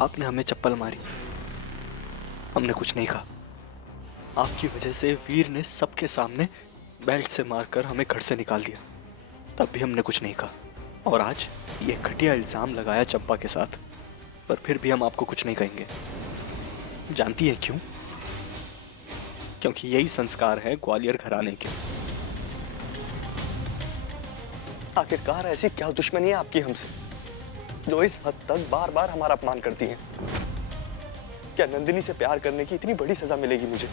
आपने हमें चप्पल मारी, हमने कुछ नहीं कहा। आपकी वजह से वीर ने सबके सामने बेल्ट से मारकर हमें घर से निकाल दिया, तब भी हमने कुछ नहीं कहा। और आज ये घटिया इल्जाम लगाया चंपा के साथ, पर फिर भी हम आपको कुछ नहीं कहेंगे। जानती है क्यों? क्योंकि यही संस्कार है ग्वालियर घराने के। आखिरकार ऐसी क्या दुश्मनी है आपकी हमसे, जो इस हद तक बार बार हमारा अपमान करती है? क्या नंदिनी से प्यार करने की इतनी बड़ी सजा मिलेगी मुझे?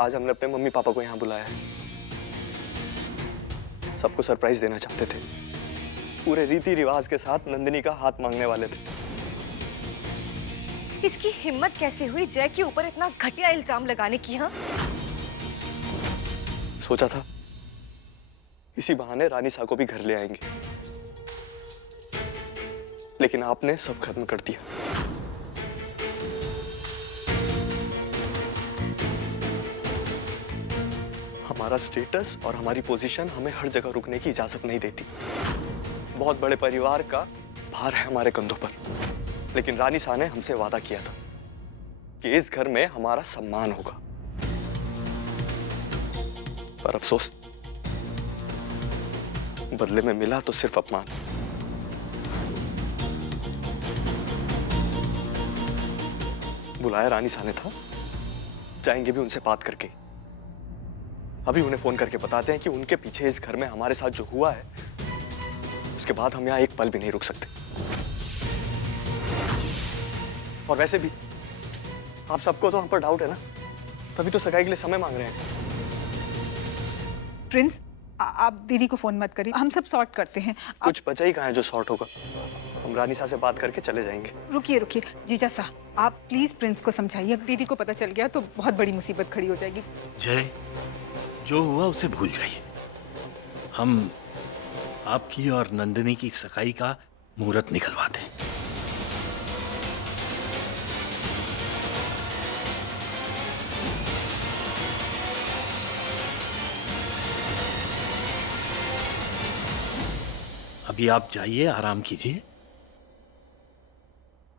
आज हमने अपने मम्मी पापा को यहां बुलाया है। सबको सरप्राइज देना चाहते थे। पूरे रीति रिवाज के साथ नंदिनी का हाथ मांगने वाले थे। इसकी हिम्मत कैसे हुई जय के ऊपर इतना घटिया इल्जाम लगाने की? हाँ, सोचा था इसी बहाने रानी सा को भी घर ले आएंगे, लेकिन आपने सब खत्म कर दिया। हमारा स्टेटस और हमारी पोजीशन हमें हर जगह रुकने की इजाजत नहीं देती। बहुत बड़े परिवार का भार है हमारे कंधों पर, लेकिन रानी सा ने हमसे वादा किया था कि इस घर में हमारा सम्मान होगा। पर अफसोस, बदले में मिला तो सिर्फ अपमान। बुलाया रानी सा ने था, जाएंगे भी उनसे बात करके। अभी उन्हें फोन करके बताते हैं कि उनके पीछे इस घर में हमारे साथ जो हुआ है, उसके बाद हम यहां एक पल भी नहीं रुक सकते। और वैसे भी आप सबको तो हम पर डाउट है ना, तभी तो सगाई के लिए समय मांग रहे हैं। प्रिंस, आप दीदी को फोन मत करिए, हम सब सॉर्ट करते हैं। कुछ बचा ही कहाँ है जो सॉर्ट होगा? हम रानी सा से बात करके चले जाएंगे। रुकिए रुकिए जीजा साहब, आप प्लीज प्रिंस को समझाइए। दीदी को पता चल गया तो बहुत बड़ी मुसीबत खड़ी हो जाएगी। जय, जो हुआ उसे भूल जाइए। हम आपकी और नंदिनी की सगाई का मुहूर्त निकलवाते हैं। अभी आप जाइए, आराम कीजिए।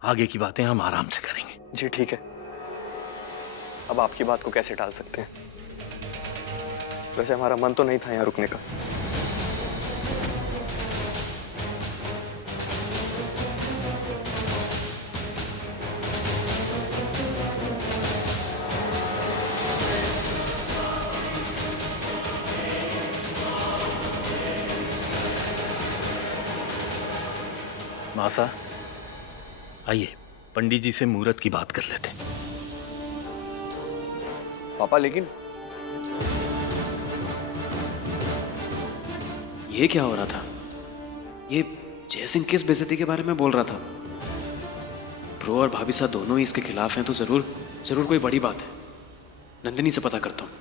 आगे की बातें हम आराम से करेंगे। जी ठीक है। अब आपकी बात को कैसे टाल सकते हैं? वैसे हमारा मन तो नहीं था यहाँ रुकने का। मासा, आइए पंडित जी से मुहूर्त की बात कर लेते हैं। पापा, लेकिन ये क्या हो रहा था? ये जयसिंह किस बेइज्जती के बारे में बोल रहा था? प्रो और भाभी साहब दोनों ही इसके खिलाफ हैं, तो जरूर कोई बड़ी बात है। नंदिनी से पता करता हूँ।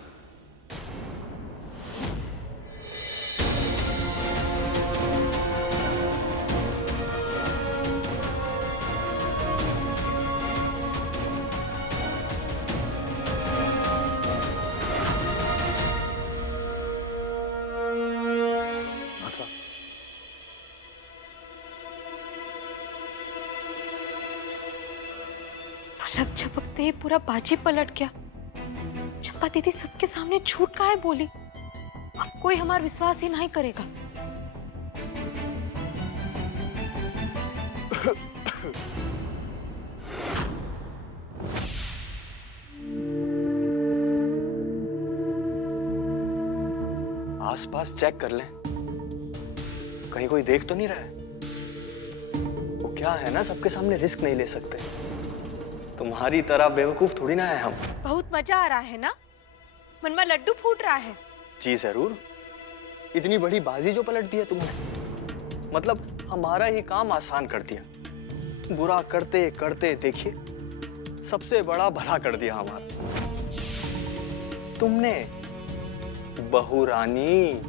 पलक झपकते ही पूरा बाजी पलट गया। चंपा दीदी सबके सामने झूठ काहे बोली? अब कोई हमारा विश्वास ही नहीं करेगा। आसपास चेक कर लें, कहीं कोई देख तो नहीं रहा है। वो क्या है ना, सबके सामने रिस्क नहीं ले सकते। तुम्हारी तरह बेवकूफ थोड़ी ना है हम। बहुत मजा आ रहा है ना? मन में लड्डू फूट रहा है। जी जरूर। इतनी बड़ी बाजी जो पलट दी है तुमने, मतलब हमारा ही काम आसान कर दिया। बुरा करते करते देखिए सबसे बड़ा भला कर दिया हमारा तुमने। बहू रानी,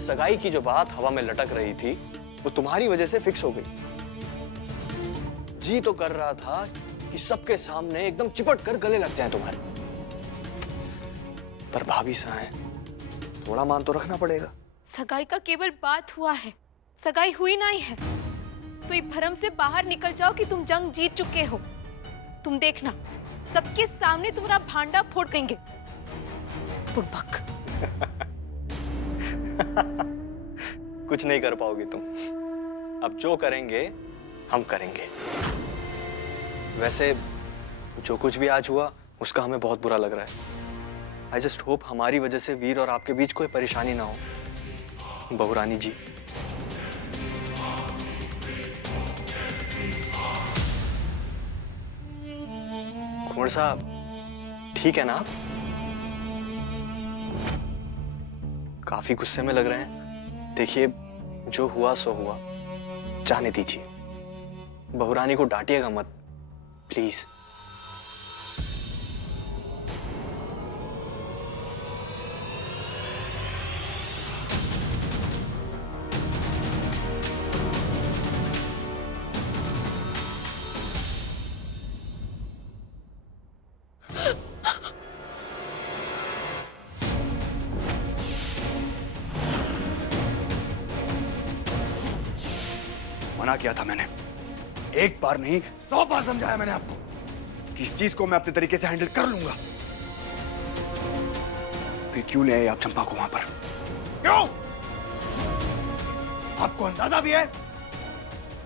सगाई की जो बात हवा में लटक रही थी वो तुम्हारी वजह से फिक्स हो गई। जी तो कर रहा था कि सबके सामने एकदम चिपट कर गले लग जाए तुम्हारे, पर भाभी सा है, थोड़ा मान तो रखना पड़ेगा। सगाई का केवल बात हुआ है, सगाई हुई नहीं है। तो ये भरम से बाहर निकल जाओ कि तुम जंग जीत चुके हो। तुम देखना, सबके सामने तुम्हारा भांडा फोड़ देंगे। बुड़बक। कुछ नहीं कर पाओगी तुम। अब जो करेंगे हम करेंगे। वैसे जो कुछ भी आज हुआ उसका हमें बहुत बुरा लग रहा है। आई जस्ट होप हमारी वजह से वीर और आपके बीच कोई परेशानी ना हो। बहुरानी जी, कुंवर साहब, ठीक है ना आप? काफी गुस्से में लग रहे हैं। देखिए, जो हुआ सो हुआ, जाने दीजिए। बहुरानी को डांटिएगा मत, प्लीज। मना किया था मैंने, एक बार नहीं 100 बार समझाया मैंने आपको कि इस चीज को मैं अपने तरीके से हैंडल कर लूंगा। फिर क्यों ले आए आप चंपा को वहां पर? क्यों? आपको अंदाजा भी है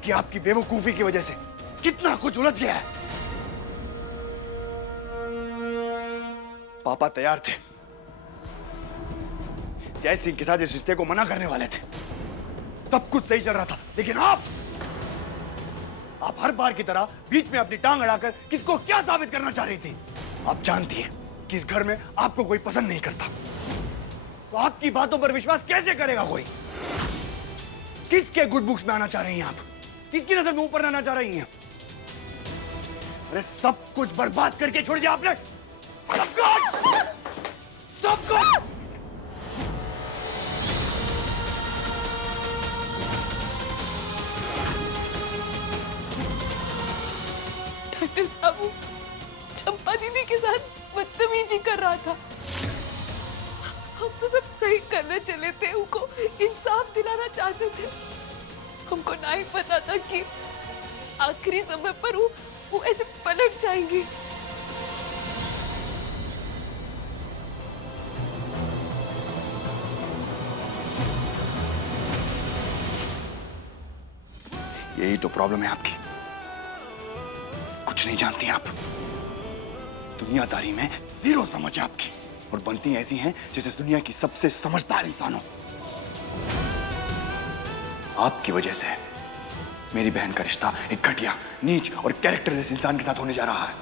कि आपकी बेवकूफी की वजह से कितना कुछ उलझ गया है। पापा तैयार थे, जय सिंह के साथ इस रिश्ते को मना करने वाले थे। सब कुछ सही चल रहा था, लेकिन आप हर बार की तरह बीच में अपनी टांग अड़ाकर किसको क्या साबित करना चाह रही थी। आप जानती हैं कि इस घर में आपको कोई पसंद नहीं करता, तो आपकी बातों पर विश्वास कैसे करेगा कोई? किसके गुड बुक्स में आना चाह रही हैं आप? किसकी नजर में ऊपर आना चाह रही हैं? अरे सब कुछ बर्बाद करके छोड़ दिया आपने, सब कुछ। डॉक्टर साहब, वो चंपा दीदी के साथ बदतमीजी कर रहा था। हम तो सब सही करने चले थे, उनको इंसाफ दिलाना चाहते थे। हमको नहीं पता था कि आखिरी समय पर वो ऐसे पलट जाएंगी। यही तो प्रॉब्लम है आपकी, कुछ नहीं जानती आप। दुनियादारी में जीरो समझ है आपकी, और बनती ऐसी हैं जैसे इस दुनिया की सबसे समझदार इंसान हो। आपकी वजह से मेरी बहन का रिश्ता एक घटिया, नीच और कैरेक्टरलेस इंसान के साथ होने जा रहा है।